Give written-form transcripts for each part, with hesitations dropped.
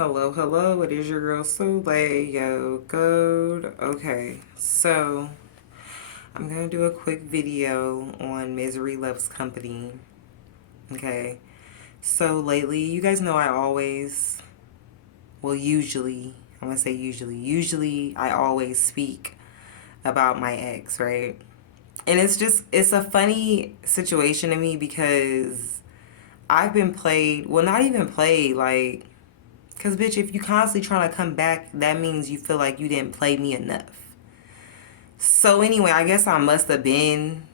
Hello, hello, it is your girl Soleil, yo, gold. Okay, so I'm gonna do a quick video on Misery Loves Company. Okay, so lately, you guys know I always, well, usually, I'm gonna say usually, I always speak about my ex, right? And it's a funny situation to me because I've been played, well, not even played, like, because, bitch, if you constantly trying to come back, that means you feel like you didn't play me enough. So, anyway, I guess I must have been,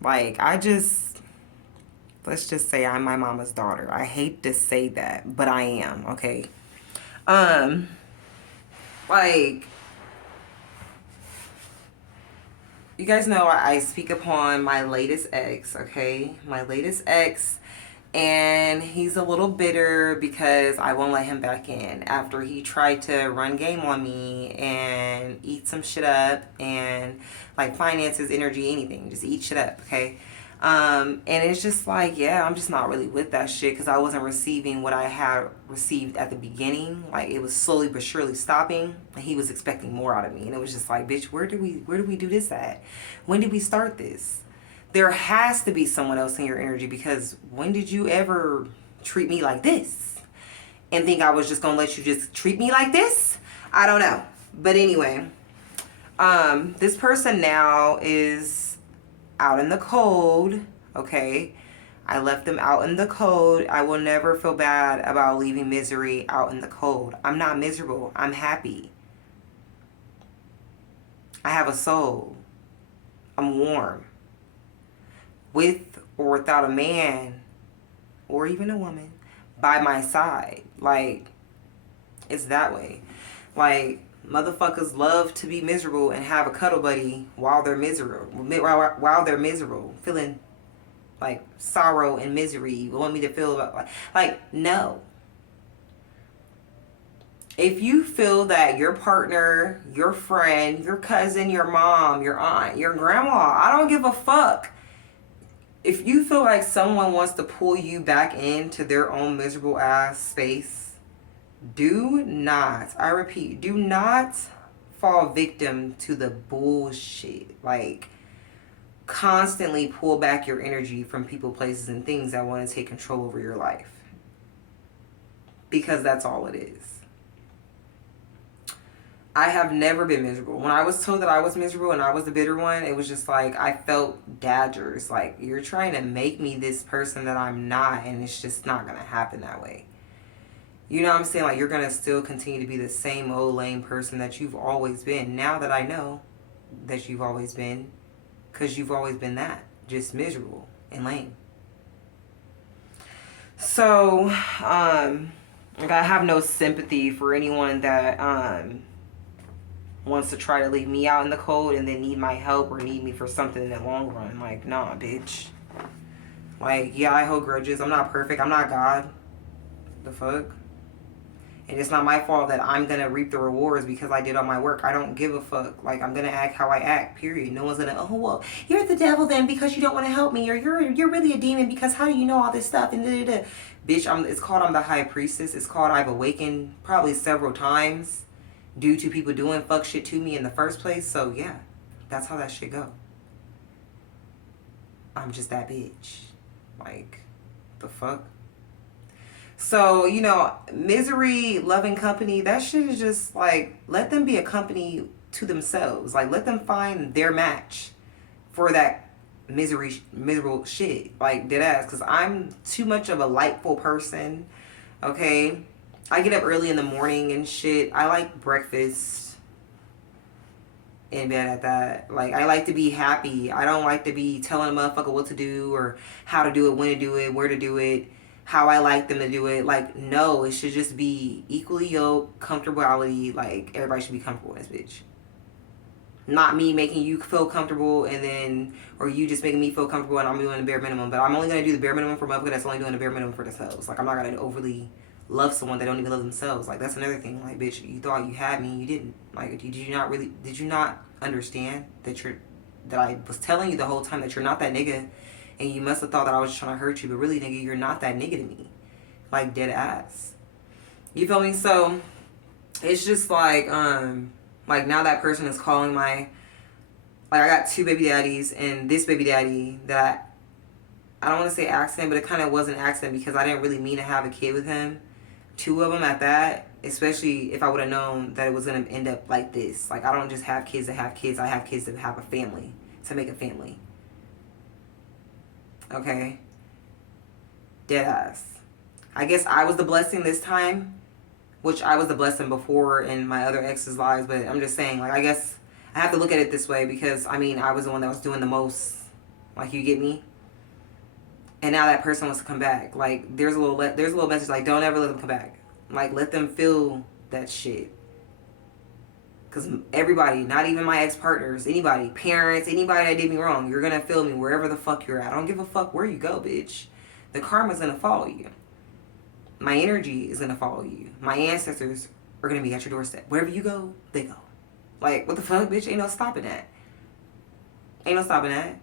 like, let's just say I'm my mama's daughter. I hate to say that, but I am, okay? Um, like, you guys know I speak upon my latest ex, okay? My latest ex. And he's a little bitter because I won't let him back in after he tried to run game on me and eat some shit up and like finances, energy, anything. Just eat shit up, okay? And it's just like, yeah, I'm just not really with that shit because I wasn't receiving what I had received at the beginning. Like it was slowly but surely stopping. And he was expecting more out of me, and it was just like, bitch, where do we do this at? When did we start this? There has to be someone else in your energy because when did you ever treat me like this and think I was just gonna let you just treat me like this? I don't know. But anyway, this person now is out in the cold, okay? I left them out in the cold. I will never feel bad about leaving misery out in the cold. I'm not miserable. I'm happy. I have a soul. I'm warm. With or without a man or even a woman by my side. Like, it's that way. Like, motherfuckers love to be miserable and have a cuddle buddy while they're miserable. While they're miserable. Feeling like sorrow and misery. You want me to feel like no. If you feel that your partner, your friend, your cousin, your mom, your aunt, your grandma, I don't give a fuck. If you feel like someone wants to pull you back into their own miserable ass space, do not, I repeat, do not fall victim to the bullshit. Like, constantly pull back your energy from people, places, and things that want to take control over your life. Because that's all it is. I have never been miserable. When I was told that I was miserable and I was the bitter one, it was just like I felt daggers. Like, you're trying to make me this person that I'm not, and it's just not going to happen that way. You know what I'm saying? Like, you're going to still continue to be the same old lame person that you've always been. Now that I know that you've always been, because you've always been that. Just miserable and lame. So, like, I have no sympathy for anyone that, wants to try to leave me out in the cold and then need my help or need me for something in the long run. Like, nah, bitch. Like, yeah, I hold grudges. I'm not perfect. I'm not God. The fuck? And it's not my fault that I'm going to reap the rewards because I did all my work. I don't give a fuck. Like, I'm going to act how I act, period. No one's going to, oh, well, you're the devil then because you don't want to help me. Or you're really a demon because how do you know all this stuff? And da-da-da. Bitch, it's called I'm the high priestess. It's called I've awakened probably several times due to people doing fuck shit to me in the first place. So, yeah, that's how that shit go. I'm just that bitch. Like, the fuck? So, you know, misery, loving company, that shit is just like, let them be a company to themselves. Like, let them find their match for that miserable shit. Like, dead ass. Because I'm too much of a lightful person, okay? I get up early in the morning and shit. I like breakfast in bed at that. Like, I like to be happy. I don't like to be telling a motherfucker what to do or how to do it, when to do it, where to do it, how I like them to do it. Like, no, it should just be equally yoked, comfortability. Like, everybody should be comfortable in this bitch. Not me making you feel comfortable and then, or you just making me feel comfortable and I'm doing the bare minimum. But I'm only going to do the bare minimum for a motherfucker that's only doing the bare minimum for themselves. Like, I'm not going to overly love someone that don't even love themselves. Like, that's another thing. Like, bitch, you thought you had me, you didn't. Like, did you not understand that I was telling you the whole time that you're not that nigga, and you must have thought that I was trying to hurt you, but really, nigga, you're not that nigga to me. Like, dead ass. You feel me? So it's just like now that person is calling my, like, I got two baby daddies, and this baby daddy that I don't want to say accident, but it kind of was an accident because I didn't really mean to have a kid with him. Two of them at that, especially if I would have known that it was going to end up like this. Like, I don't just have kids to have kids. I have kids to have a family, to make a family. Okay? Deadass. I guess I was the blessing this time, which I was the blessing before in my other ex's lives, but I'm just saying, like, I guess I have to look at it this way because, I mean, I was the one that was doing the most. Like, you get me? And now that person wants to come back. Like, there's a little message, like, don't ever let them come back. Like, let them feel that shit. Because everybody, not even my ex-partners, anybody, parents, anybody that did me wrong, you're going to feel me wherever the fuck you're at. I don't give a fuck where you go, bitch. The karma's going to follow you. My energy is going to follow you. My ancestors are going to be at your doorstep. Wherever you go, they go. Like, what the fuck, bitch? Ain't no stopping that. Ain't no stopping that.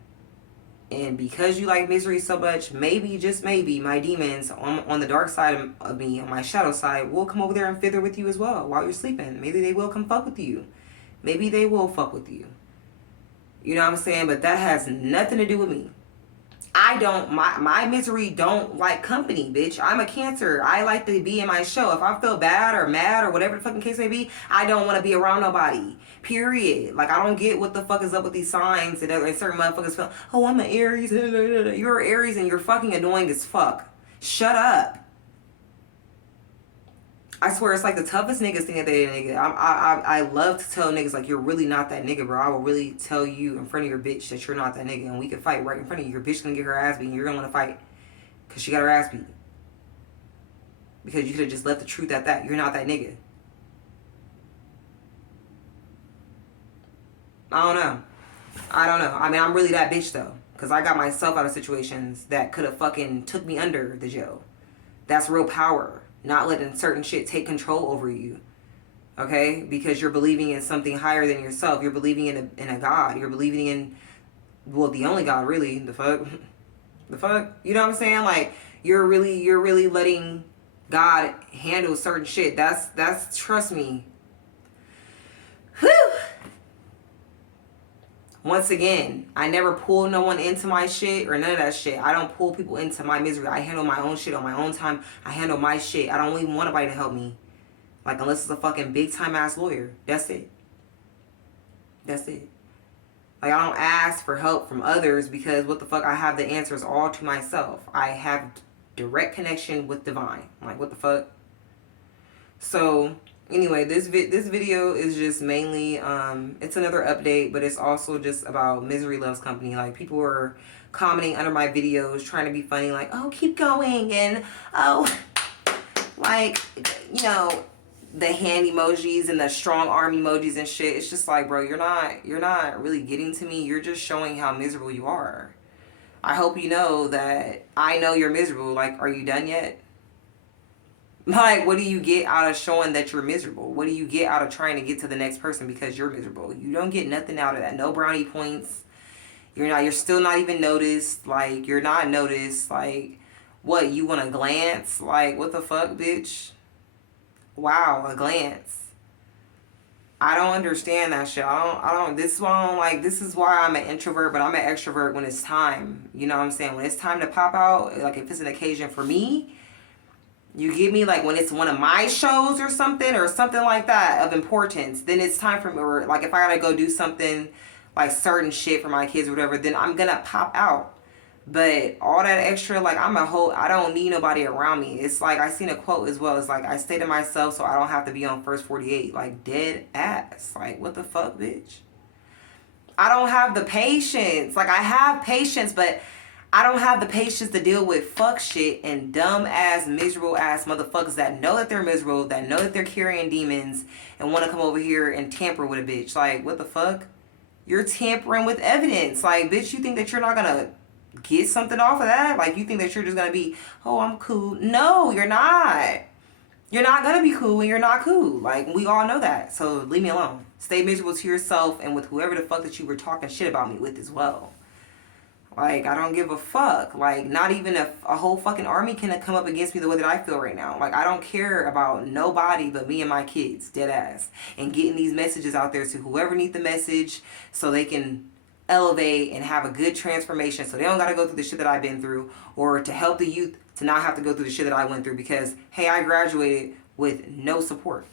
And because you like misery so much, maybe, just maybe, my demons on the dark side of me, on my shadow side, will come over there and fither with you as well while you're sleeping. Maybe they will come fuck with you. Maybe they will fuck with you. You know what I'm saying? But that has nothing to do with me. I don't, my misery don't like company, bitch. I'm a Cancer. I like to be in my show. If I feel bad or mad or whatever the fucking case may be, I don't want to be around nobody. Period. Like, I don't get what the fuck is up with these signs and certain motherfuckers feel, oh, I'm an Aries. You're an Aries and you're fucking annoying as fuck. Shut up. I swear, it's like the toughest niggas think that they a nigga. I love to tell niggas, like, you're really not that nigga, bro. I will really tell you in front of your bitch that you're not that nigga, and we can fight right in front of you. Your bitch gonna get her ass beat, and you're gonna want to fight because she got her ass beat. Because you could have just left the truth at that. You're not that nigga. I don't know. I mean, I'm really that bitch, though. Because I got myself out of situations that could have fucking took me under the jail. That's real power. Not letting certain shit take control over you. Okay? Because you're believing in something higher than yourself. You're believing in a God. You're believing in, well, the only God, really. The fuck? The fuck? You know what I'm saying? Like, you're really letting God handle certain shit. That's trust me. Whew. Once again, I never pull no one into my shit or none of that shit. I don't pull people into my misery. I handle my own shit on my own time. I handle my shit. I don't even want nobody to help me. Like, unless it's a fucking big time ass lawyer. That's it. That's it. Like, I don't ask for help from others because what the fuck, I have the answers all to myself. I have direct connection with divine. Like, what the fuck? So, anyway, this video is just mainly, it's another update, but it's also just about Misery Loves Company. Like, people are commenting under my videos, trying to be funny, like, oh, keep going, and, oh, like, you know, the hand emojis and the strong arm emojis and shit. It's just like, bro, you're not really getting to me. You're just showing how miserable you are. I hope you know that I know you're miserable. Like, are you done yet? Like, what do you get out of showing that you're miserable? What do you get out of trying to get to the next person because you're miserable? You don't get nothing out of that. No brownie points. You're still not even noticed. Like, you're not noticed. Like, what, you want a glance? Like, what the fuck, bitch? Wow, a glance. I don't understand that shit. I don't, this is why I don't like, this is why I'm an introvert, but I'm an extrovert when it's time. You know what I'm saying? When it's time to pop out, like, if it's an occasion for me, you get me? Like, when it's one of my shows or something like that of importance, then it's time for me. Or, like, if I gotta go do something, like, certain shit for my kids or whatever, then I'm gonna pop out. But all that extra, like, I don't need nobody around me. It's like, I seen a quote as well. It's like, I stay to myself so I don't have to be on first 48. Like, dead ass. Like, what the fuck, bitch? I don't have the patience. Like, I have patience, but I don't have the patience to deal with fuck shit and dumb ass, miserable ass motherfuckers that know that they're miserable, that know that they're carrying demons, and want to come over here and tamper with a bitch. Like, what the fuck? You're tampering with evidence. Like, bitch, you think that you're not gonna get something off of that? Like, you think that you're just gonna be, oh, I'm cool. No, you're not. You're not gonna be cool when you're not cool. Like, we all know that. So leave me alone. Stay miserable to yourself and with whoever the fuck that you were talking shit about me with as well. Like, I don't give a fuck. Like, not even a whole fucking army can come up against me the way that I feel right now. Like, I don't care about nobody but me and my kids, dead ass. And getting these messages out there to whoever needs the message so they can elevate and have a good transformation so they don't got to go through the shit that I've been through, or to help the youth to not have to go through the shit that I went through because, hey, I graduated with no support.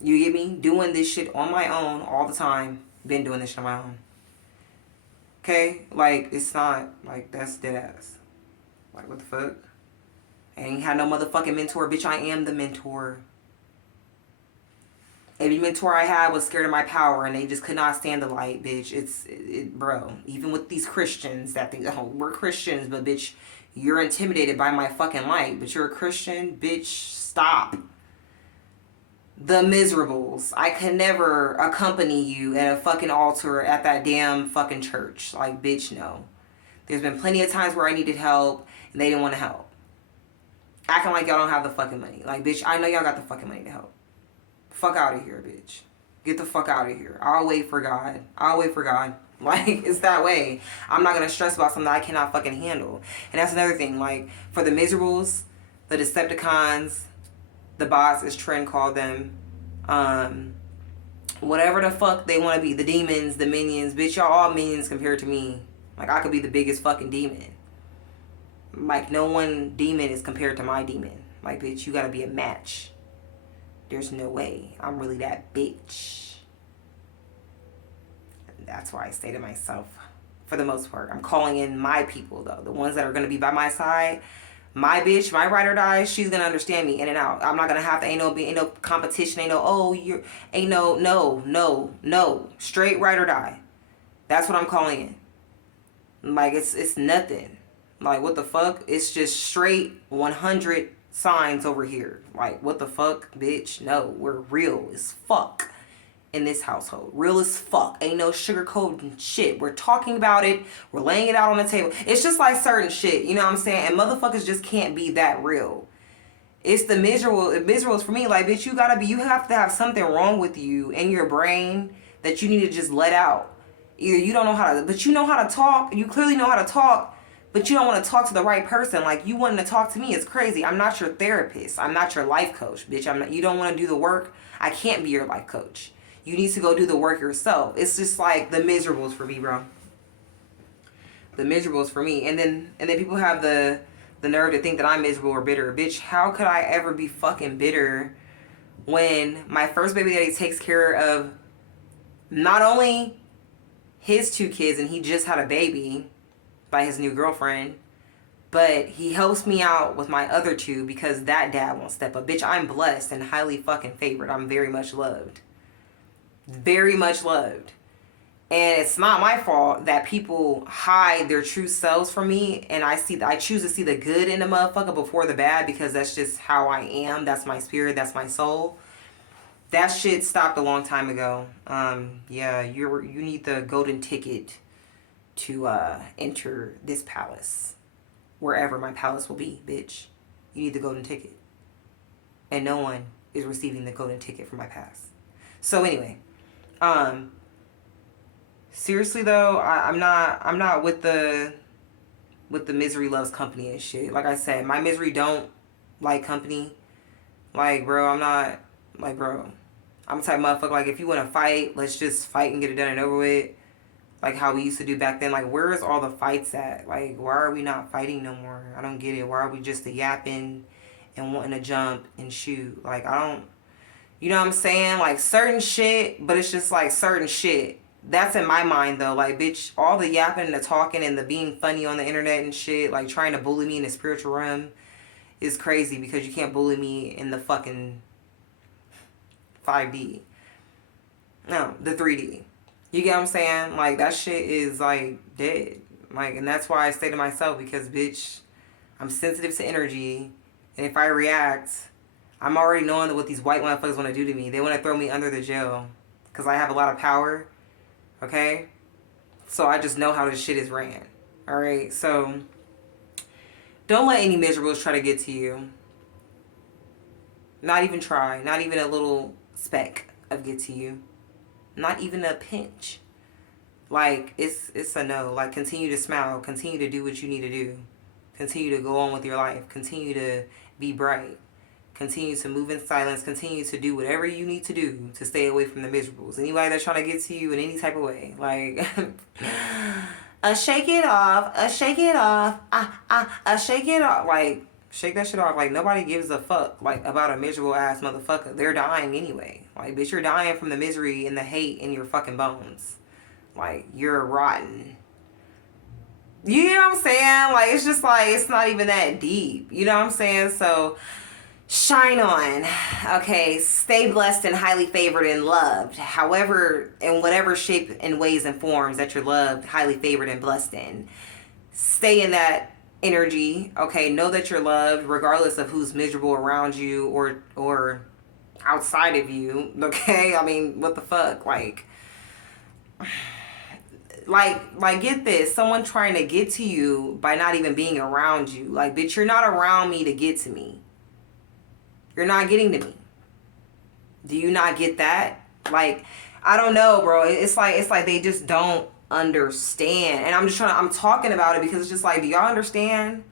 You get me? Doing this shit on my own all the time. Been doing this shit on my own. Okay? Like, it's not, like, that's dead ass. Like, what the fuck? I ain't had no motherfucking mentor. Bitch, I am the mentor. Every mentor I had was scared of my power and they just could not stand the light, bitch. Bro. Even with these Christians that think, oh, we're Christians, but bitch, you're intimidated by my fucking light. But you're a Christian? Bitch, stop. The miserables. I could never accompany you at a fucking altar at that damn fucking church. Like, bitch, no. There's been plenty of times where I needed help and they didn't want to help. Acting like y'all don't have the fucking money. Like, bitch, I know y'all got the fucking money to help. Fuck out of here, bitch. Get the fuck out of here. I'll wait for God. I'll wait for God. Like, it's that way. I'm not going to stress about something I cannot fucking handle. And that's another thing. Like, for the miserables, the Decepticons, the bots, as Trent called them, whatever the fuck they want to be, the demons, the minions, bitch, y'all all minions compared to me. Like, I could be the biggest fucking demon. Like, no one demon is compared to my demon. Like, bitch, you gotta be a match. There's no way. I'm really that bitch. That's why I stay to myself for the most part. I'm calling in my people, though. The ones that are gonna be by my side. My bitch, my ride or die, she's gonna understand me in and out. I'm not gonna have to, ain't no competition, ain't no. Straight ride or die. That's what I'm calling in. Like, it's nothing. Like, what the fuck? It's just straight 100 signs over here. Like, what the fuck, bitch? No, we're real as fuck in this household. Real as fuck. Ain't no sugarcoating shit. We're talking about it. We're laying it out on the table. It's just like certain shit, you know what I'm saying? And motherfuckers just can't be that real. It's the miserables for me. Like, bitch, you have to have something wrong with you in your brain that you need to just let out. Either you don't know how to, but you know how to talk. You clearly know how to talk, but you don't want to talk to the right person. Like, you wanting to talk to me is crazy. I'm not your therapist. I'm not your life coach, bitch. You don't want to do the work. I can't be your life coach. You need to go do the work yourself. It's just like the miserables for me, bro. The miserables for me. And then people have the nerve to think that I'm miserable or bitter. Bitch, how could I ever be fucking bitter when my first baby daddy takes care of not only his 2 kids and he just had a baby by his new girlfriend, but he helps me out with my other 2 because that dad won't step up. Bitch, I'm blessed and highly fucking favored. I'm very much loved. Very much loved. And it's not my fault that people hide their true selves from me, and I choose to see the good in the motherfucker before the bad because that's just how I am. That's my spirit. That's my soul. That shit stopped a long time ago. Yeah, you need the golden ticket to enter this palace, wherever my palace will be, bitch. You need the golden ticket, and no one is receiving the golden ticket from my past. So anyway, seriously though, I'm not with the misery loves company and shit. Like I said, my misery don't like company. Like, bro, I'm not, like, bro, I'm the type of motherfucker, like, if you want to fight, let's just fight and get it done and over with. Like how we used to do back then. Like, where is all the fights at? Like, why are we not fighting no more? I don't get it. Why are we just yapping and wanting to jump and shoot? Like, I don't, you know what I'm saying? Like, certain shit, but it's just like certain shit. That's in my mind though. Like, bitch, all the yapping and the talking and the being funny on the internet and shit, like trying to bully me in the spiritual realm is crazy because you can't bully me in the fucking 5D. No, the 3D. You get what I'm saying? Like, that shit is like dead. Like, and that's why I stay to myself because, bitch, I'm sensitive to energy. And if I react, I'm already knowing what these white motherfuckers want to do to me. They want to throw me under the jail because I have a lot of power. Okay? So I just know how this shit is ran. Alright? So don't let any miserables try to get to you. Not even try. Not even a little speck of get to you. Not even a pinch. Like, it's a no. Like, continue to smile. Continue to do what you need to do. Continue to go on with your life. Continue to be bright. Continue to move in silence. Continue to do whatever you need to do to stay away from the miserables. Anybody that's trying to get to you in any type of way. Like, shake it off. Shake it off. Shake it off. Like, shake that shit off. Like, nobody gives a fuck, like, about a miserable ass motherfucker. They're dying anyway. Like, bitch, you're dying from the misery and the hate in your fucking bones. Like, you're rotten. You know what I'm saying? Like, it's just like, it's not even that deep. You know what I'm saying? So, shine on. Okay, stay blessed and highly favored and loved. However, in whatever shape and ways and forms that you're loved, highly favored and blessed in. Stay in that energy. Okay, know that you're loved regardless of who's miserable around you or outside of you. Okay? I mean, what the fuck? Like, get this. Someone trying to get to you by not even being around you. Like, bitch, you're not around me to get to me. You're not getting to me. Do you not get that? Like, I don't know, bro. It's like they just don't understand. And I'm talking about it because it's just like, do y'all understand?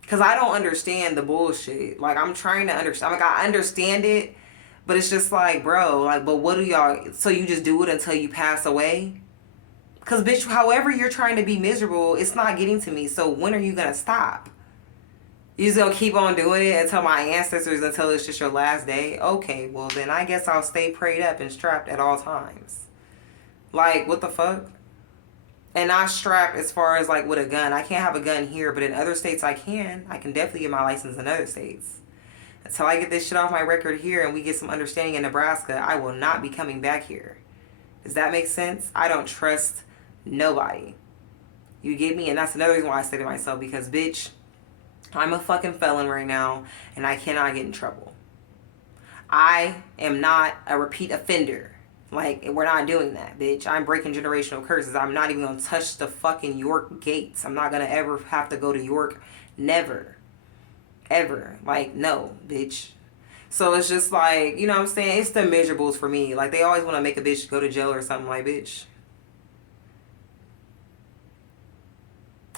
Because I don't understand the bullshit. Like, I'm trying to understand. Like, I understand it, but it's just like, bro, like, but what do y'all, so you just do it until you pass away? Because, bitch, however you're trying to be miserable, it's not getting to me. So when are you going to stop? You just gonna keep on doing it until my ancestors, until it's just your last day? Okay, well then I guess I'll stay prayed up and strapped at all times. Like, what the fuck? And not strapped as far as like with a gun. I can't have a gun here, but in other states I can. I can definitely get my license in other states. Until I get this shit off my record here and we get some understanding in Nebraska, I will not be coming back here. Does that make sense? I don't trust nobody. You get me? And that's another reason why I say to myself, because bitch, I'm a fucking felon right now, and I cannot get in trouble. I am not a repeat offender. Like, we're not doing that, bitch. I'm breaking generational curses. I'm not even going to touch the fucking York gates. I'm not going to ever have to go to York. Never. Ever. Like, no, bitch. So it's just like, you know what I'm saying? It's the miserables for me. Like, they always want to make a bitch go to jail or something. Like, bitch,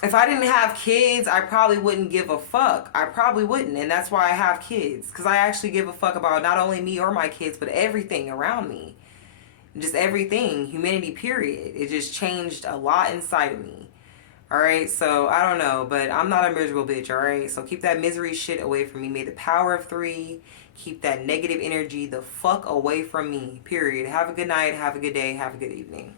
if I didn't have kids, I probably wouldn't give a fuck. I probably wouldn't. And that's why I have kids. Because I actually give a fuck about not only me or my kids, but everything around me. Just everything. Humanity, period. It just changed a lot inside of me. Alright? So, I don't know. But I'm not a miserable bitch, alright? So, keep that misery shit away from me. May the power of 3 keep that negative energy the fuck away from me. Period. Have a good night. Have a good day. Have a good evening.